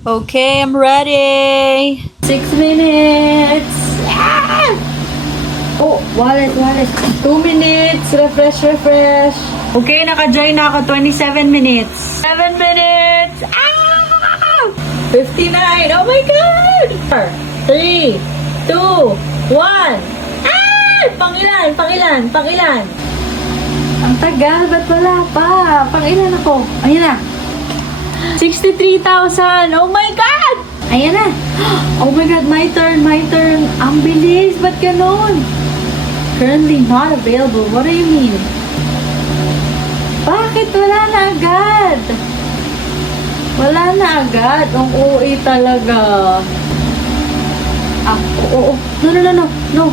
Okay, I'm ready. 6 minutes. Ah! Oh, wallet. 2 minutes. Refresh. Okay, naka-join na ako. 27 minutes. 7 minutes. Ah! 59. Oh my God! 3, 2, 1. Ah! Pangilan? Ang tagal, ba't wala pa? Pangilan ako. Ayan na. 63,000. Oh my God! Ayan na. Oh my God, my turn. Ang bilis, ba't ganon? Currently not available. What do you mean? Bakit wala na agad? Wala na agad. Ang OA talaga. Ah, oo. No.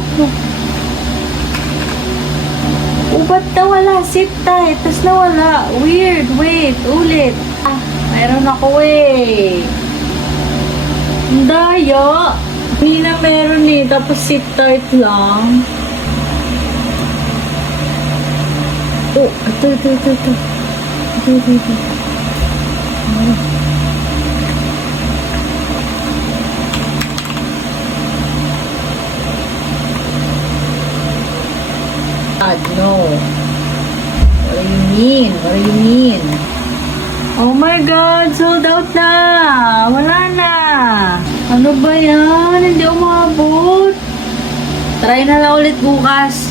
Oh, ba't nawala? Sit tight. Tas nawala. Weird. Wait. Ulit. Ah, mayroon ako eh. Ang daya. Hindi na meron eh. Tapos sit tight lang. Oh, ito. God, no. What do you mean? Oh my God! Sold out na! Wala na! Ano ba yan? Hindi umabot. Try na lang ulit bukas.